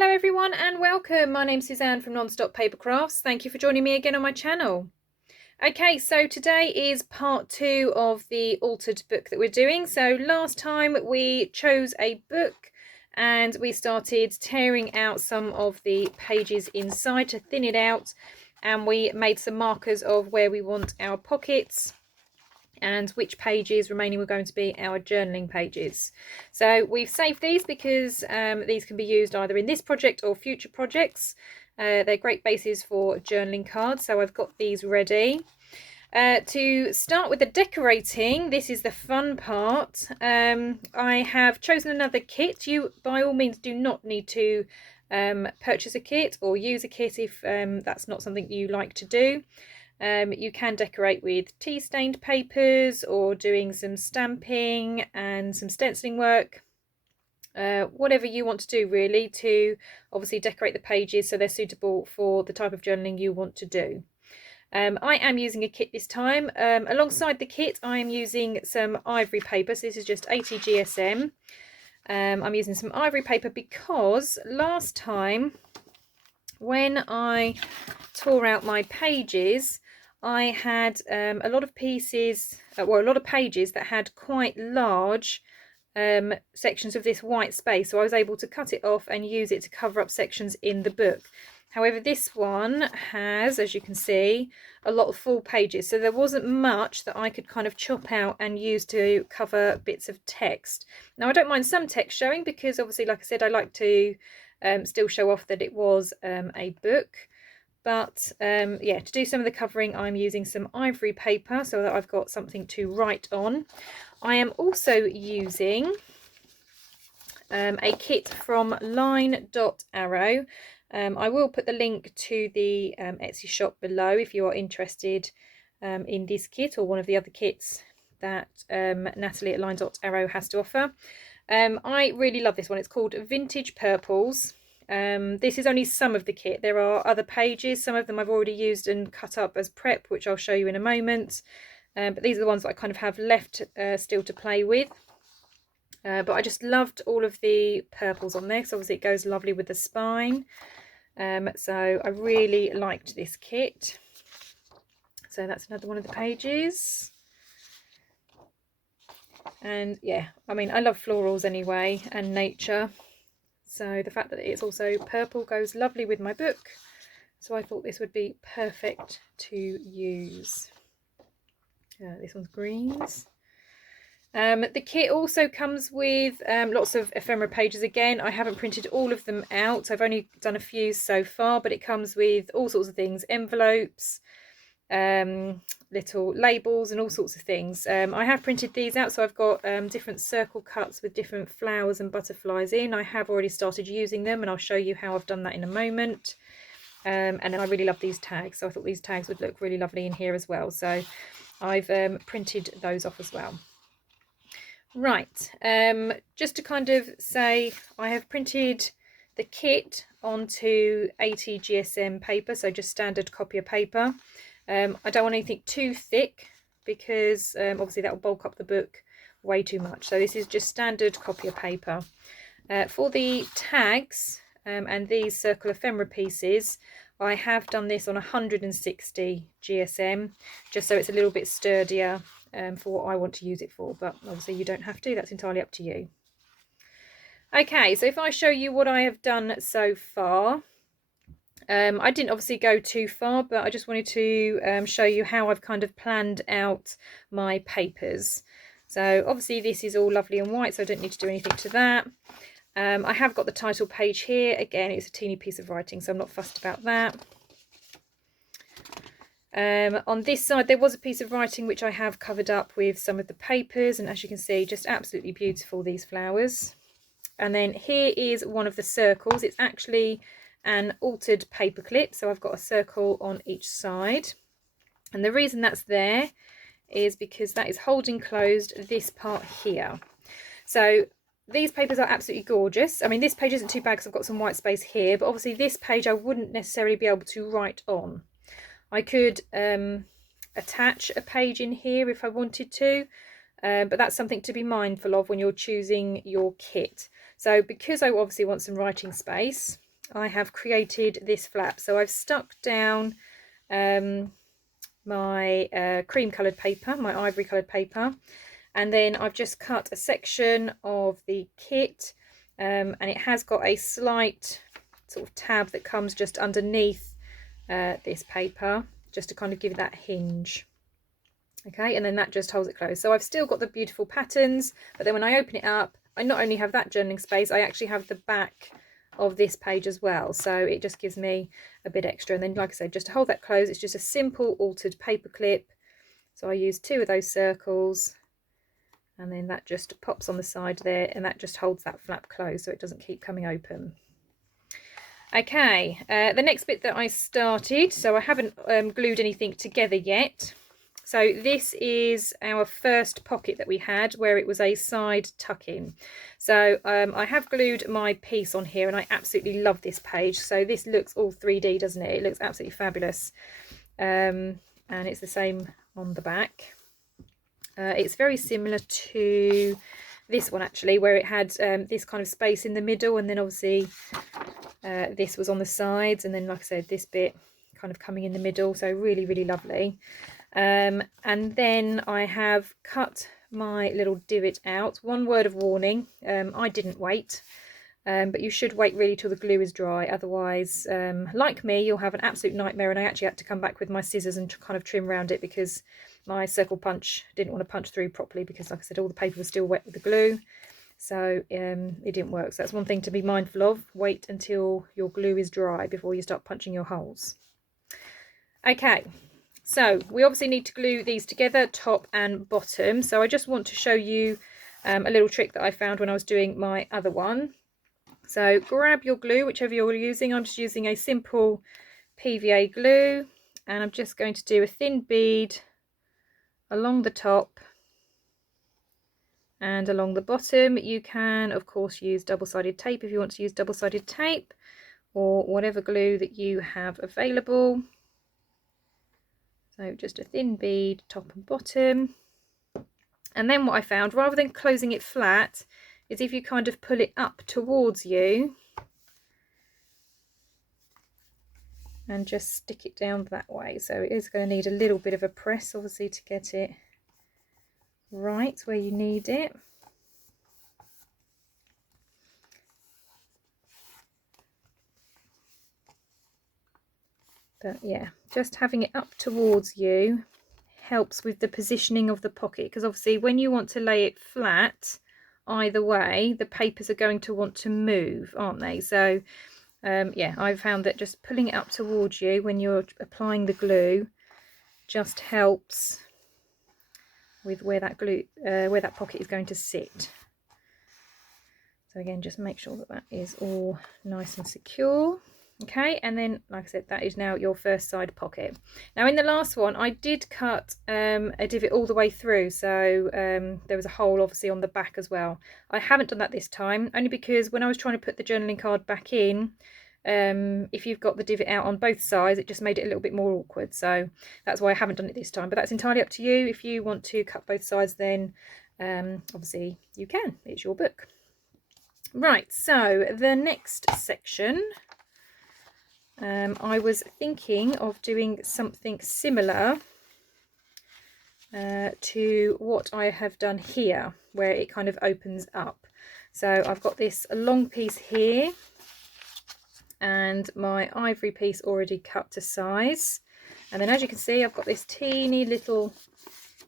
Hello everyone and welcome. My name's Suzanne from Nonstop Papercrafts. Thank you for joining me again on my channel. Okay, so today is part 2 of the altered book that we're doing. So last time we chose a book and we started tearing out some of the pages inside to thin it out, and we made some markers of where we want our pockets and which pages remaining were going to be our journaling pages. So we've saved these because these can be used either in this project or future projects. They're great bases for journaling cards, so I've got these ready. To start with the decorating, this is the fun part. I have chosen another kit. You by all means do not need to purchase a kit or use a kit if that's not something you like to do. You can decorate with tea stained papers or doing some stamping and some stenciling work, whatever you want to do really, to obviously decorate the pages so they're suitable for the type of journaling you want to do. I am using a kit this time. Alongside the kit I am using some ivory paper, so this is just 80 GSM. I'm using some ivory paper because last time when I tore out my pages, I had a lot of pieces, a lot of pages that had quite large sections of this white space, so I was able to cut it off and use it to cover up sections in the book. However, this one has, as you can see, a lot of full pages, so there wasn't much that I could kind of chop out and use to cover bits of text. Now I don't mind some text showing because obviously, like I said, I like to still show off that it was a book. But yeah, to do some of the covering I'm using some ivory paper so that I've got something to write on. I am also using a kit from line.arrow. I will put the link to the Etsy shop below if you are interested in this kit or one of the other kits that Natalie at line.arrow has to offer. I really love this one. It's called Vintage Purples. This is only some of the kit. There are other pages. Some of them I've already used and cut up as prep, which I'll show you in a moment. But these are the ones that I kind of have left still to play with. But I just loved all of the purples on this. Obviously it goes lovely with the spine. So I really liked this kit. So that's another one of the pages. And yeah, I mean, I love florals anyway and nature. So the fact that it's also purple goes lovely with my book. So I thought this would be perfect to use. This one's greens. The kit also comes with lots of ephemera pages again. I haven't printed all of them out. I've only done a few so far, but it comes with all sorts of things. Envelopes, little labels and all sorts of things. I have printed these out, so I've got different circle cuts with different flowers and butterflies in. I have already started using them and I'll show you how I've done that in a moment. And then I really love these tags, so I thought these tags would look really lovely in here as well, so I've printed those off as well. Right, just to kind of say, I have printed the kit onto 80 GSM paper, so just standard copier paper. I don't want anything too thick because obviously that will bulk up the book way too much. So this is just standard copier paper. For the tags and these circle ephemera pieces, I have done this on 160 GSM, just so it's a little bit sturdier for what I want to use it for. But obviously you don't have to, that's entirely up to you. Okay, so if I show you what I have done so far. I didn't obviously go too far, but I just wanted to show you how I've kind of planned out my papers. So obviously this is all lovely and white, so I don't need to do anything to that. I have got the title page here. Again, it's a teeny piece of writing, so I'm not fussed about that. On this side there was a piece of writing which I have covered up with some of the papers, and as you can see, just absolutely beautiful, these flowers. And then here is one of the circles. It's actually an altered paper clip, so I've got a circle on each side, and the reason that's there is because that is holding closed this part here. So these papers are absolutely gorgeous. I mean, this page isn't too bad because I've got some white space here, but obviously this page I wouldn't necessarily be able to write on. I could attach a page in here if I wanted to, but that's something to be mindful of when you're choosing your kit. So because I obviously want some writing space, I have created this flap. So I've stuck down my cream coloured paper, my ivory coloured paper, and then I've just cut a section of the kit, and it has got a slight sort of tab that comes just underneath this paper, just to kind of give that hinge. Okay, and then that just holds it closed. So I've still got the beautiful patterns, but then when I open it up, I not only have that journaling space, I actually have the back of this page as well, so it just gives me a bit extra. And then, like I said, just to hold that closed, it's just a simple altered paper clip. So I use 2 of those circles, and then that just pops on the side there, and that just holds that flap closed so it doesn't keep coming open. Okay, the next bit that I started, so I haven't glued anything together yet. So this is our first pocket that we had, where it was a side tuck-in. So I have glued my piece on here, and I absolutely love this page. So this looks all 3D, doesn't it? It looks absolutely fabulous. And it's the same on the back. It's very similar to this one, actually, where it had this kind of space in the middle, and then obviously this was on the sides, and then, like I said, this bit kind of coming in the middle. So really, really lovely. And then I have cut my little divot out. One word of warning, I didn't wait, but you should wait really till the glue is dry, otherwise like me, you'll have an absolute nightmare. And I actually had to come back with my scissors and kind of trim around it, because my circle punch didn't want to punch through properly, because like I said, all the paper was still wet with the glue, so it didn't work. So that's one thing to be mindful of. Wait until your glue is dry before you start punching your holes. Okay, so we obviously need to glue these together, top and bottom. So I just want to show you a little trick that I found when I was doing my other one. So grab your glue, whichever you're using. I'm just using a simple PVA glue, and I'm just going to do a thin bead along the top and along the bottom. You can, of course, use double-sided tape if you want to use double-sided tape, or whatever glue that you have available. So just a thin bead, top and bottom. And then what I found, rather than closing it flat, is if you kind of pull it up towards you and just stick it down that way. So it is going to need a little bit of a press, obviously, to get it right where you need it. But yeah, just having it up towards you helps with the positioning of the pocket, because obviously when you want to lay it flat either way, the papers are going to want to move, aren't they? So yeah, I've found that just pulling it up towards you when you're applying the glue just helps with where that glue, where that pocket is going to sit. So again, just make sure that that is all nice and secure. Okay, and then, like I said, that is now your first side pocket. Now in the last one, I did cut a divot all the way through, so there was a hole obviously on the back as well. I haven't done that this time, only because when I was trying to put the journaling card back in, if you've got the divot out on both sides, it just made it a little bit more awkward. So that's why I haven't done it this time, but that's entirely up to you. If you want to cut both sides, then obviously you can. It's your book. Right, so the next section, I was thinking of doing something similar to what I have done here, where it kind of opens up. So I've got this long piece here and my ivory piece already cut to size, and then as you can see, I've got this teeny little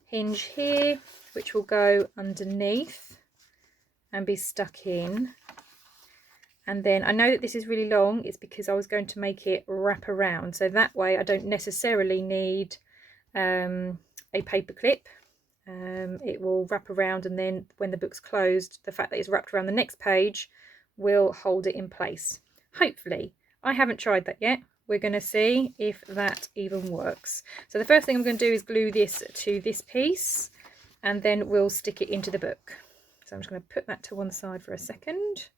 hinge here which will go underneath and be stuck in. And then I know that this is really long, it's because I was going to make it wrap around, so that way I don't necessarily need a paper clip. It will wrap around, and then when the book's closed, the fact that it's wrapped around the next page will hold it in place. Hopefully. I haven't tried that yet. We're going to see if that even works. So the first thing I'm going to do is glue this to this piece, and then we'll stick it into the book. So I'm just going to put that to one side for a second.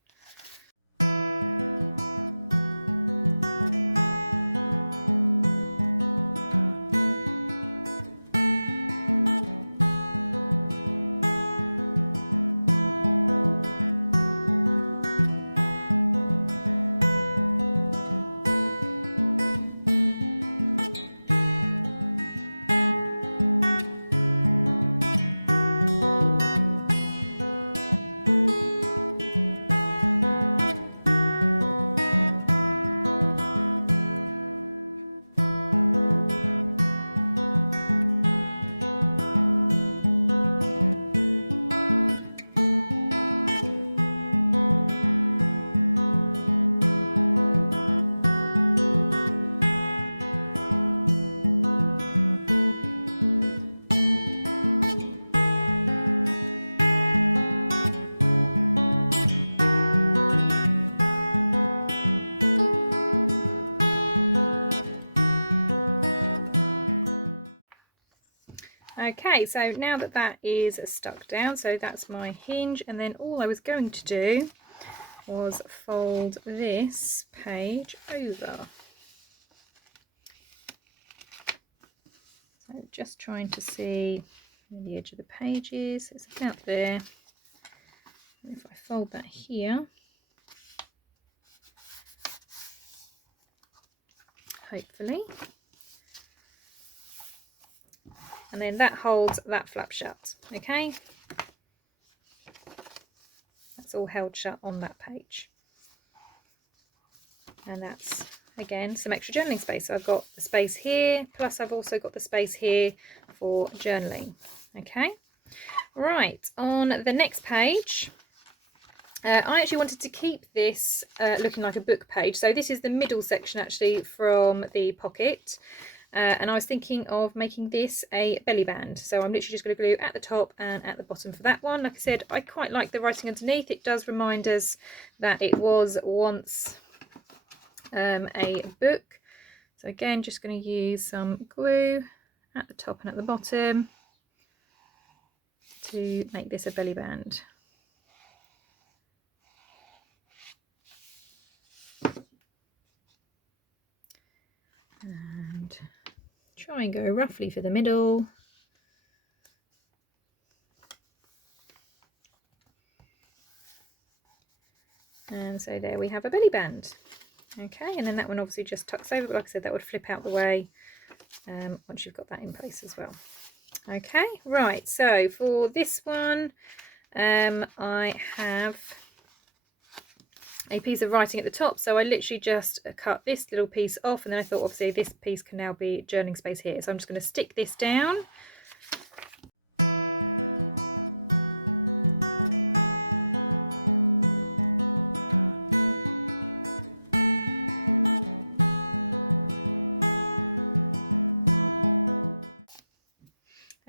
Okay, so now that that is stuck down, so that's my hinge, and then all I was going to do was fold this page over. So just trying to see where the edge of the page is. It's about there. If I fold that here, hopefully, and then that holds that flap shut. Okay, that's all held shut on that page, and that's again some extra journaling space. So I've got the space here, plus I've also got the space here for journaling. Okay, right, on the next page, I actually wanted to keep this looking like a book page. So this is the middle section actually from the pocket. And I was thinking of making this a belly band. So I'm literally just going to glue at the top and at the bottom for that one. Like I said, I quite like the writing underneath. It does remind us that it was once a book. So again, just going to use some glue at the top and at the bottom to make this a belly band. And try and go roughly for the middle. And so there we have a belly band. Okay, and then that one obviously just tucks over, but like I said, that would flip out the way once you've got that in place as well. Okay, right, so for this one, I have a piece of writing at the top, so I literally just cut this little piece off, and then I thought obviously this piece can now be journaling space here, so I'm just going to stick this down.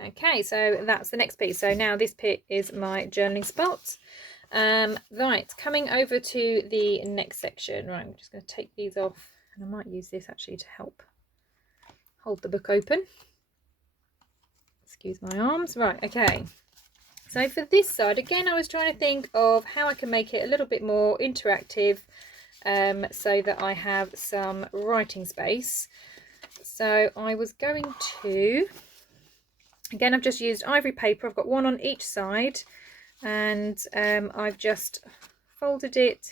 Okay, so that's the next piece. So now this bit is my journaling spot. Right, coming over to the next section. Right, I'm just going to take these off, and I might use this actually to help hold the book open. Excuse my arms. Right, okay. So for this side, again, I was trying to think of how I can make it a little bit more interactive so that I have some writing space. So I was going to, again, I've just used ivory paper. I've got one on each side, and I've just folded it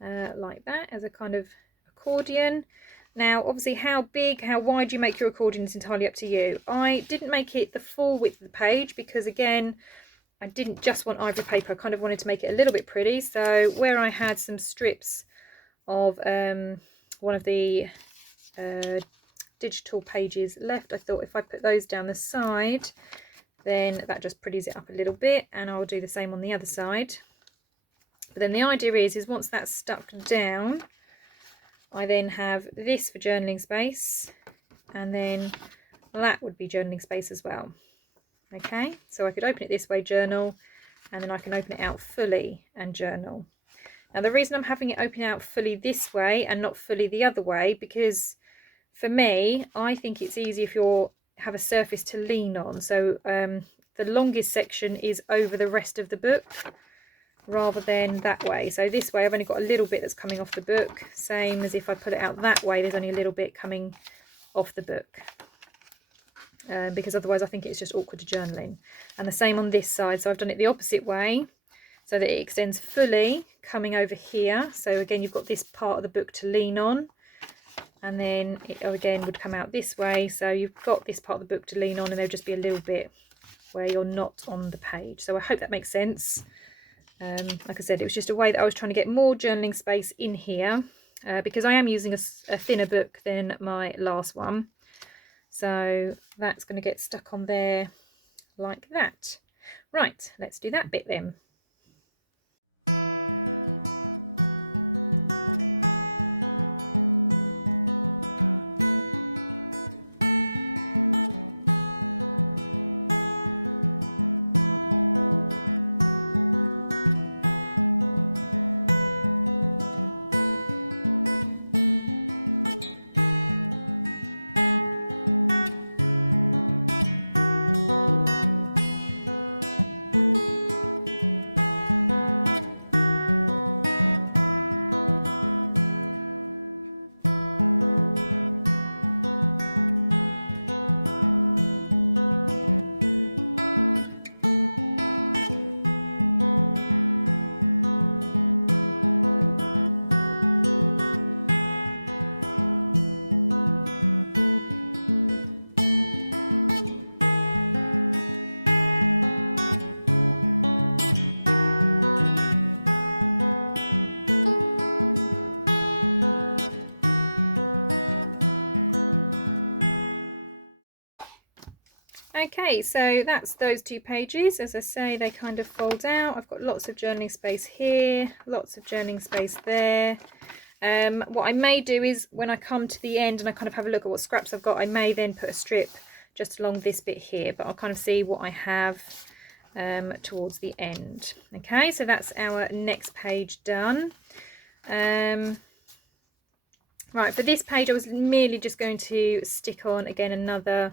like that as a kind of accordion. Now obviously how big, how wide you make your accordion is entirely up to you. I didn't make it the full width of the page because again I didn't just want ivory paper, I kind of wanted to make it a little bit pretty. So where I had some strips of one of the digital pages left, I thought if I put those down the side, then that just pretties it up a little bit, and I'll do the same on the other side. But then the idea is once that's stuck down, I then have this for journaling space, and then that would be journaling space as well. Okay, so I could open it this way, journal, and then I can open it out fully and journal. Now the reason I'm having it open out fully this way and not fully the other way, because for me, I think it's easy if you have a surface to lean on. So the longest section is over the rest of the book rather than that way. So this way I've only got a little bit that's coming off the book, same as if I put it out that way, there's only a little bit coming off the book, because otherwise I think it's just awkward to journal in. And the same on this side, so I've done it the opposite way so that it extends fully coming over here. So again you've got this part of the book to lean on, and then it again would come out this way, so you've got this part of the book to lean on, and there'll just be a little bit where you're not on the page. So I hope that makes sense. Like I said, it was just a way that I was trying to get more journaling space in here, because I am using a thinner book than my last one. So that's going to get stuck on there like that. Right, let's do that bit then. Okay, so that's those 2 pages. As I say, they kind of fold out. I've got lots of journaling space here, lots of journaling space there. What I may do is when I come to the end and I kind of have a look at what scraps I've got, I may then put a strip just along this bit here, but I'll kind of see what I have towards the end. Okay, so that's our next page done. Right, for this page I was merely just going to stick on again another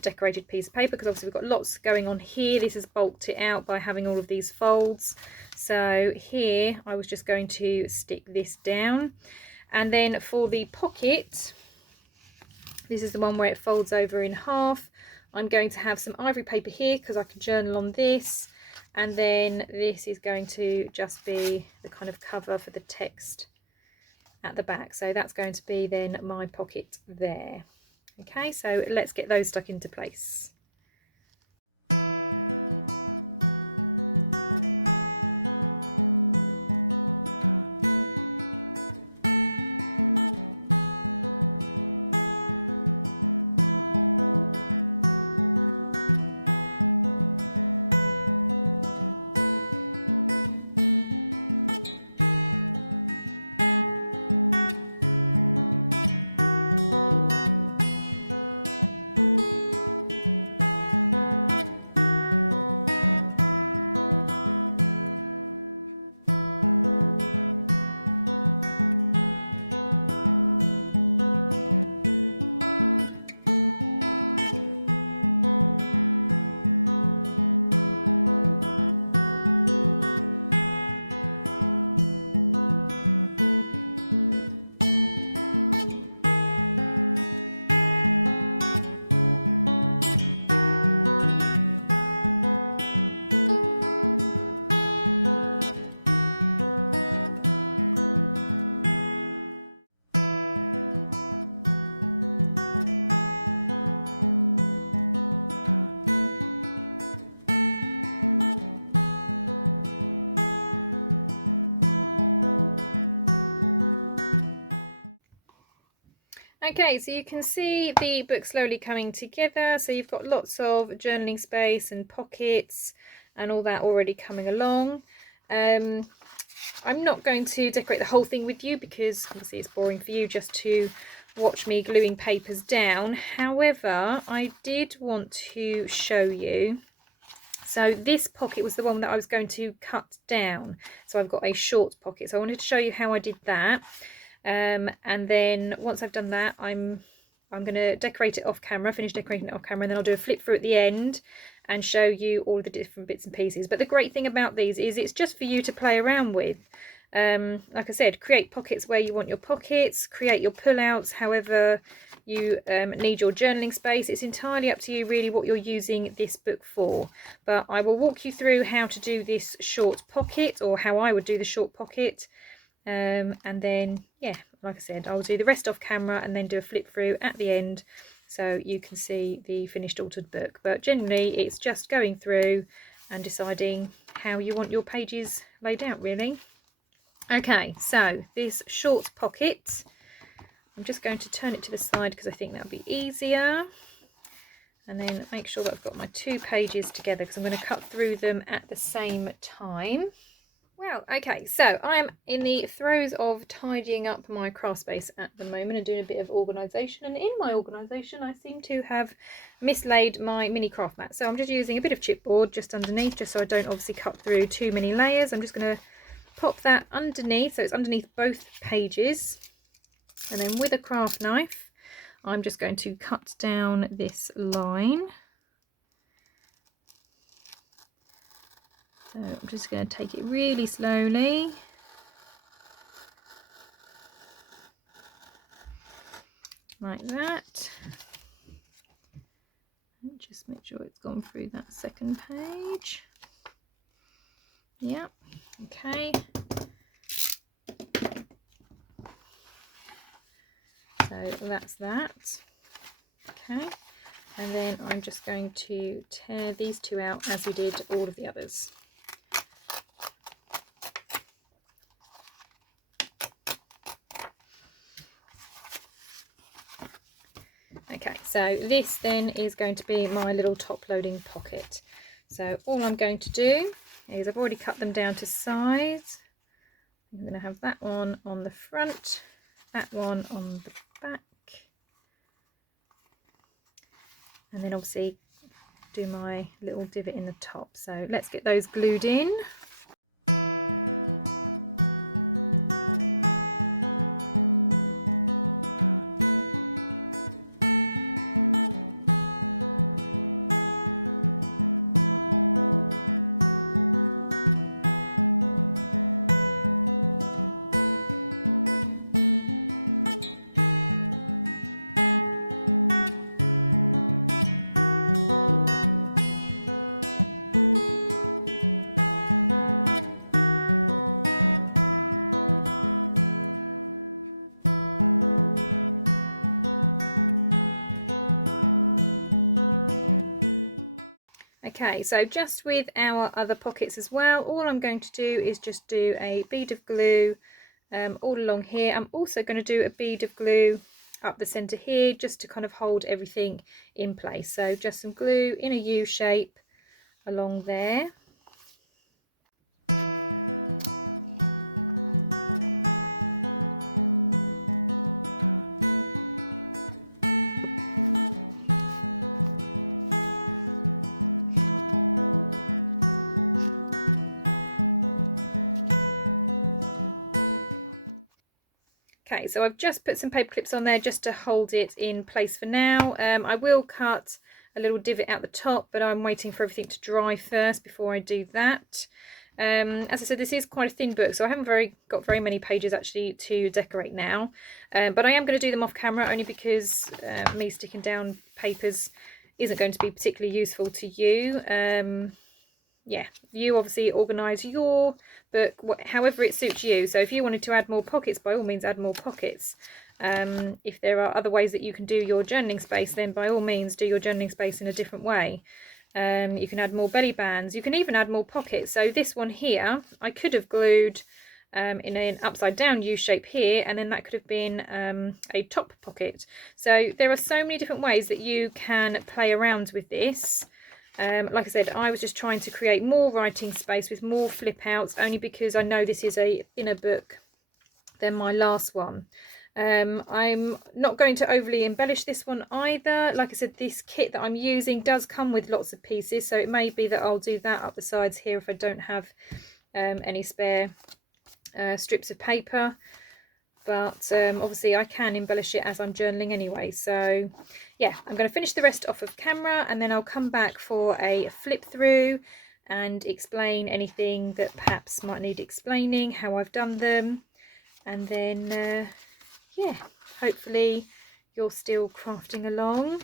decorated piece of paper, because obviously we've got lots going on here. This has bulked it out by having all of these folds. So here I was just going to stick this down. And then for the pocket, this is the one where it folds over in half. I'm going to have some ivory paper here because I can journal on this. And then this is going to just be the kind of cover for the text at the back. So that's going to be then my pocket there. Okay, so let's get those stuck into place. Okay, so you can see the book slowly coming together. So you've got lots of journaling space and pockets and all that already coming along. I'm not going to decorate the whole thing with you because obviously it's boring for you just to watch me gluing papers down. However, I did want to show you. So this pocket was the one that I was going to cut down. So I've got a short pocket. So I wanted to show you how I did that. And then once I've done that, I'm going to decorate it off camera, finish decorating it off camera, and then I'll do a flip through at the end and show you all of the different bits and pieces. But the great thing about these is it's just for you to play around with. Like I said, create pockets where you want your pockets, create your pullouts however you need your journaling space. It's entirely up to you really what you're using this book for. But I will walk you through how to do this short pocket, or how I would do the short pocket. And then, yeah, like I said, I'll do the rest off camera and then do a flip through at the end so you can see the finished altered book. But generally it's just going through and deciding how you want your pages laid out really. Okay, so this short pocket, I'm just going to turn it to the side because I think that'll be easier, and then make sure that I've got my 2 pages together because I'm going to cut through them at the same time. Well, okay, so I'm in the throes of tidying up my craft space at the moment and doing a bit of organisation, and in my organisation I seem to have mislaid my mini craft mat. So I'm just using a bit of chipboard just underneath, just so I don't obviously cut through too many layers. I'm just going to pop that underneath, so it's underneath both pages, and then with a craft knife I'm just going to cut down this line. So I'm just going to take it really slowly. Like that. Just make sure it's gone through that second page. Yeah, okay. So that's that. Okay. And then I'm just going to tear these 2 out as we did all of the others. Okay, so this then is going to be my little top loading pocket. So all I'm going to do is, I've already cut them down to size. I'm going to have that one on the front, that one on the back, and then obviously do my little divot in the top. So let's get those glued in. Okay, so just with our other pockets as well, all I'm going to do is just do a bead of glue all along here. I'm also going to do a bead of glue up the centre here, just to kind of hold everything in place. So just some glue in a U shape along there. Okay, so I've just put some paper clips on there just to hold it in place for now. I will cut a little divot at the top, but I'm waiting for everything to dry first before I do that. As I said, this is quite a thin book, so I haven't got very many pages actually to decorate now. But I am going to do them off camera, only because me sticking down papers isn't going to be particularly useful to you. Yeah, you obviously organise your book however it suits you. So if you wanted to add more pockets, by all means add more pockets. If there are other ways that you can do your journaling space, then by all means do your journaling space in a different way. You can add more belly bands, you can even add more pockets. So this one here I could have glued in an upside down U shape here, and then that could have been a top pocket. So there are so many different ways that you can play around with this. Like I said, I was just trying to create more writing space with more flip outs, only because I know this is a thinner book than my last one. I'm not going to overly embellish this one either. Like I said, this kit that I'm using does come with lots of pieces, so it may be that I'll do that up the sides here if I don't have any spare strips of paper. But obviously I can embellish it as I'm journaling anyway. So yeah, I'm going to finish the rest off of camera, and then I'll come back for a flip through and explain anything that perhaps might need explaining, how I've done them, and then yeah, hopefully you're still crafting along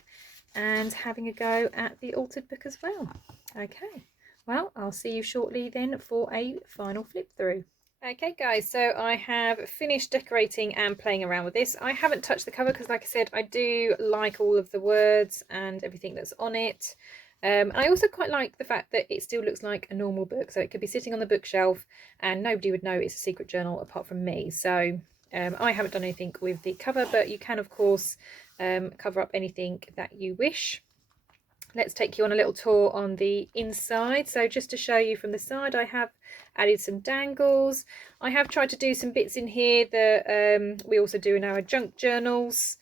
and having a go at the altered book as well. Okay, well, I'll see you shortly then for a final flip through. Okay guys, so I have finished decorating and playing around with this. I haven't touched the cover because, like I said, I do like all of the words and everything that's on it. I also quite like the fact that it still looks like a normal book, so it could be sitting on the bookshelf and nobody would know it's a secret journal apart from me. So I haven't done anything with the cover, but you can of course cover up anything that you wish. Let's take you on a little tour on the inside. So just to show you from the side, I have added some dangles. I have tried to do some bits in here that we also do in our junk journals,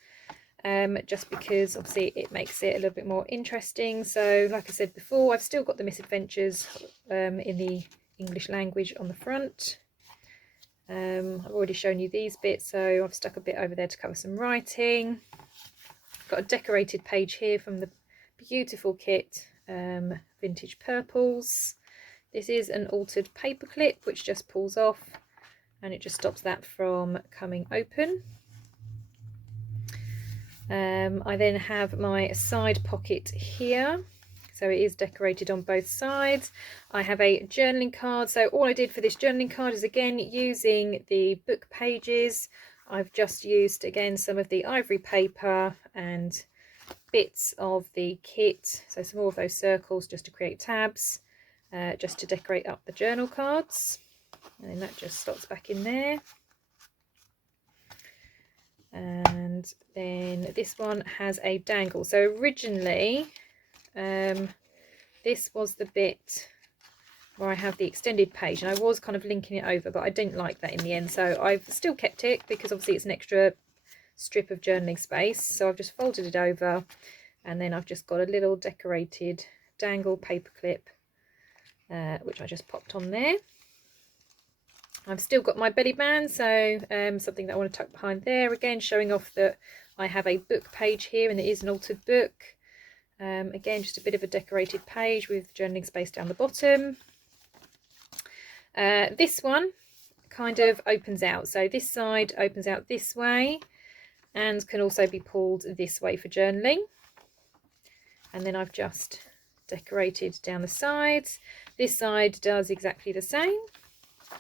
just because obviously it makes it a little bit more interesting. So like I said before, I've still got the misadventures in the English language on the front. I've already shown you these bits, so I've stuck a bit over there to cover some writing. I've got a decorated page here from the beautiful kit, Vintage Purples. This is an altered paper clip which just pulls off and it just stops that from coming open. I then have my side pocket here, so it is decorated on both sides. I have a journaling card, so all I did for this journaling card is again using the book pages. I've just used again some of the ivory paper and bits of the kit, so some more of those circles just to create tabs, just to decorate up the journal cards, and then that just slots back in there. And then this one has a dangle. So originally this was the bit where I have the extended page, and I was kind of linking it over, but I didn't like that in the end, so I've still kept it because obviously it's an extra strip of journaling space. So I've just folded it over, and then I've just got a little decorated dangle paper clip which I just popped on there. I've still got my belly band, so something that I want to tuck behind there, again showing off that I have a book page here and it is an altered book. Again, just a bit of a decorated page with journaling space down the bottom. This one kind of opens out, so this side opens out this way and can also be pulled this way for journaling. And then I've just decorated down the sides. This side does exactly the same,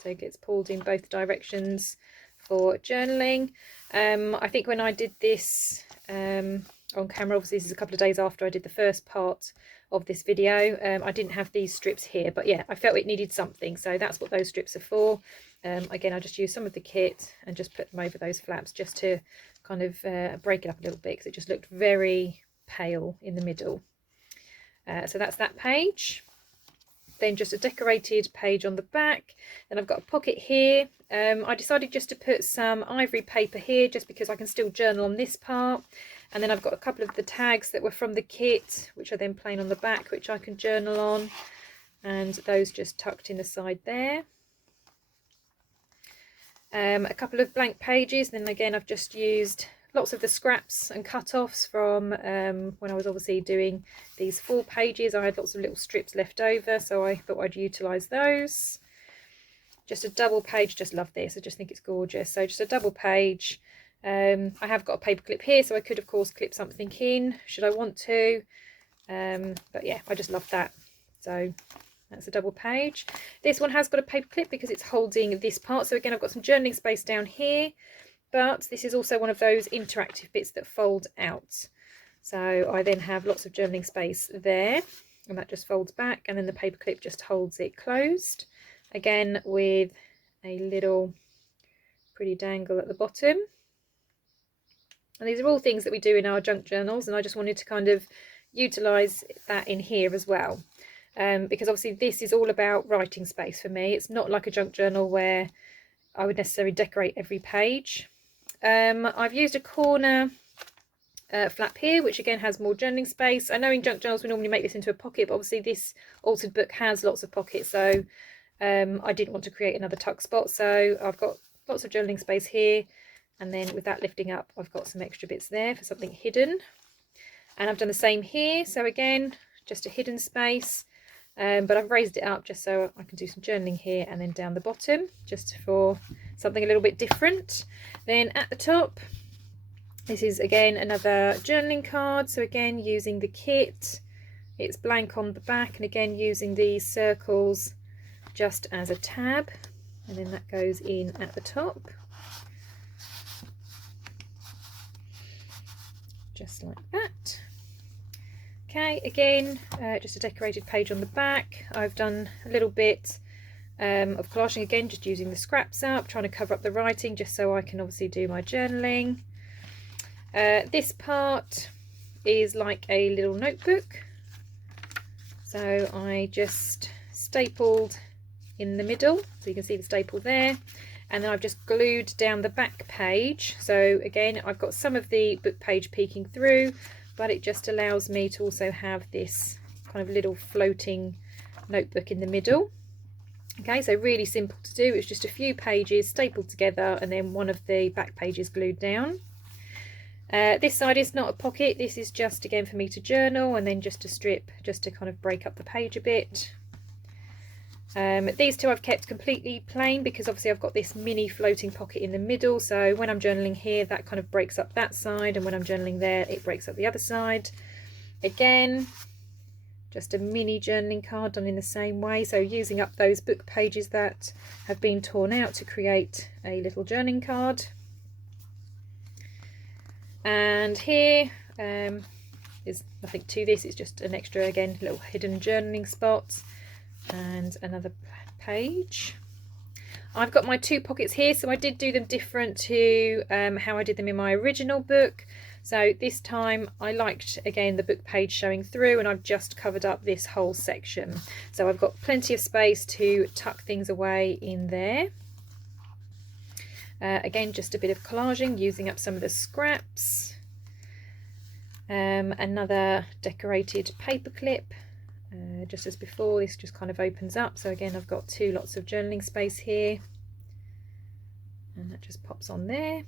so it gets pulled in both directions for journaling. I think when I did this on camera, obviously this is a couple of days after I did the first part of this video, I didn't have these strips here, but yeah, I felt it needed something, so that's what those strips are for. Again, I just used some of the kit and just put them over those flaps just to kind of break it up a little bit, because it just looked very pale in the middle. So that's that page. Then just a decorated page on the back. Then I've got a pocket here. I decided just to put some ivory paper here just because I can still journal on this part. And then I've got a couple of the tags that were from the kit, which are then plain on the back, which I can journal on. And those just tucked in the side there. A couple of blank pages. Then again, I've just used lots of the scraps and cut-offs from when I was obviously doing these 4 pages. I had lots of little strips left over, so I thought I'd utilise those. Just a double page, just love this, I just think it's gorgeous. So just a double page. I have got a paper clip here, so I could of course clip something in should I want to, but yeah, I just love that. So that's a double page. This one has got a paper clip because it's holding this part, so again I've got some journaling space down here. But this is also one of those interactive bits that fold out. So I then have lots of journaling space there, and that just folds back, and then the paper clip just holds it closed. Again, with a little pretty dangle at the bottom. And these are all things that we do in our junk journals, and I just wanted to kind of utilise that in here as well. Because obviously this is all about writing space for me. It's not like a junk journal where I would necessarily decorate every page. I've used a corner flap here, which again has more journaling space. I know in junk journals we normally make this into a pocket, but obviously this altered book has lots of pockets, so I didn't want to create another tuck spot, so I've got lots of journaling space here, and then with that lifting up I've got some extra bits there for something hidden. And I've done the same here, so again just a hidden space, but I've raised it up just so I can do some journaling here, and then down the bottom just for something a little bit different. Then at the top, this is again another journaling card, so again using the kit, it's blank on the back, and again using these circles just as a tab, and then that goes in at the top just like that. Okay, again just a decorated page on the back. I've done a little bit of collaging, again just using the scraps up, trying to cover up the writing just so I can obviously do my journaling. This part is like a little notebook, so I just stapled in the middle, so you can see the staple there, and then I've just glued down the back page. So again I've got some of the book page peeking through, but it just allows me to also have this kind of little floating notebook in the middle. Okay, so really simple to do. It's just a few pages stapled together and then one of the back pages glued down. This side is not a pocket, this is just again for me to journal, and then just a strip just to kind of break up the page a bit. These two I've kept completely plain because obviously I've got this mini floating pocket in the middle, so when I'm journaling here that kind of breaks up that side, and when I'm journaling there it breaks up the other side. Again, just a mini journaling card done in the same way, so using up those book pages that have been torn out to create a little journaling card. And here is nothing to this, it's just an extra, again, little hidden journaling spot and another page. I've got my 2 pockets here, so I did do them different to how I did them in my original book. So this time I liked, again, the book page showing through, and I've just covered up this whole section. So I've got plenty of space to tuck things away in there. Again, just a bit of collaging, using up some of the scraps. Another decorated paper clip. Just as before, this just kind of opens up. So again, I've got 2 lots of journaling space here. And that just pops on there.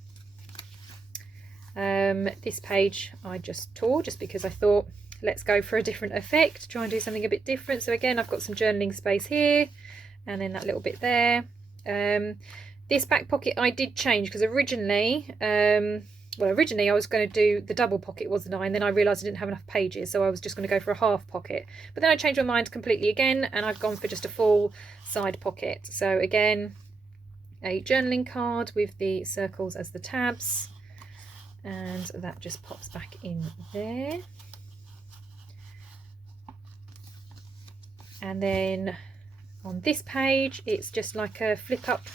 This page I just tore just because I thought, let's go for a different effect, try and do something a bit different. So again, I've got some journaling space here, and then that little bit there. This back pocket I did change because originally, originally I was going to do the double pocket, wasn't I? And then I realised I didn't have enough pages, so I was just going to go for a half pocket. But then I changed my mind completely again, and I've gone for just a full side pocket. So again, a journaling card with the circles as the tabs, and that just pops back in there. And then on this page, it's just like a flip up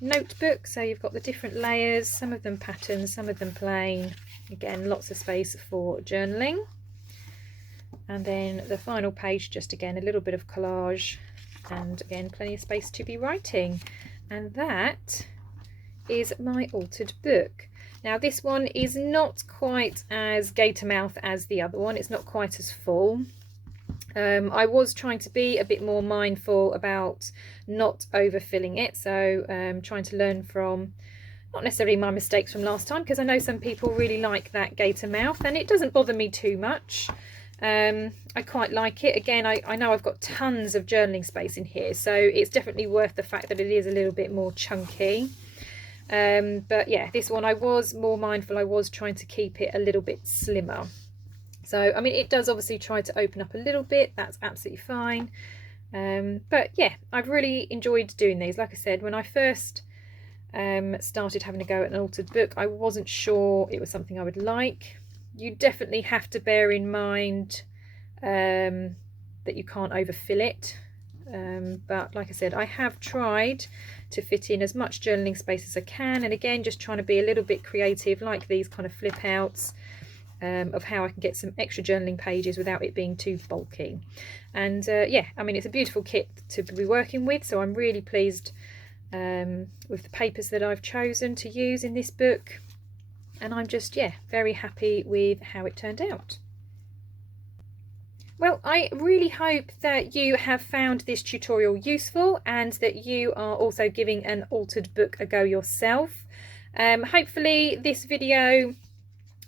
notebook, so you've got the different layers, some of them patterns, some of them plain. Again, lots of space for journaling. And then the final page, just again a little bit of collage, and again plenty of space to be writing. And that is my altered book. Now this one is not quite as gator mouth as the other one, it's not quite as full. I was trying to be a bit more mindful about not overfilling it, so trying to learn from not necessarily my mistakes from last time, because I know some people really like that gator mouth, and it doesn't bother me too much. I quite like it. Again, I know I've got tons of journaling space in here, so it's definitely worth the fact that it is a little bit more chunky. But yeah, this one I was more mindful, I was trying to keep it a little bit slimmer. So, I mean, it does obviously try to open up a little bit, that's absolutely fine. But yeah, I've really enjoyed doing these. Like I said, when I first started having a go at an altered book, I wasn't sure it was something I would like. You definitely have to bear in mind that you can't overfill it. But like I said, I have tried to fit in as much journaling space as I can. And again, just trying to be a little bit creative, like these kind of flip outs. Of how I can get some extra journaling pages without it being too bulky. And yeah, I mean, it's a beautiful kit to be working with, so I'm really pleased with the papers that I've chosen to use in this book, and I'm just, yeah, very happy with how it turned out. Well, I really hope that you have found this tutorial useful, and that you are also giving an altered book a go yourself. Hopefully this video,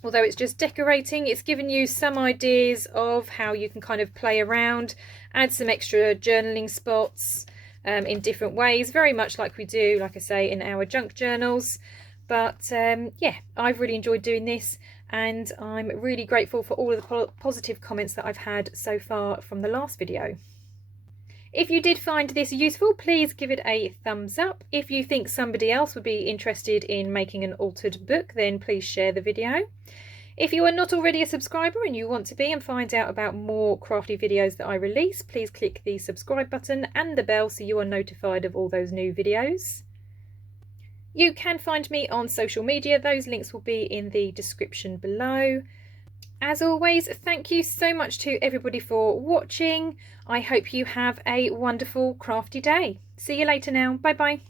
although it's just decorating, it's given you some ideas of how you can kind of play around, add some extra journaling spots in different ways, very much like we do, like I say, in our junk journals. But yeah, I've really enjoyed doing this, and I'm really grateful for all of the positive comments that I've had so far from the last video. If you did find this useful, please give it a thumbs up. If you think somebody else would be interested in making an altered book, then please share the video. If you are not already a subscriber and you want to be and find out about more crafty videos that I release, please click the subscribe button and the bell so you are notified of all those new videos. You can find me on social media. Those links will be in the description below. As always, thank you so much to everybody for watching. I hope you have a wonderful crafty day. See you later now. Bye bye.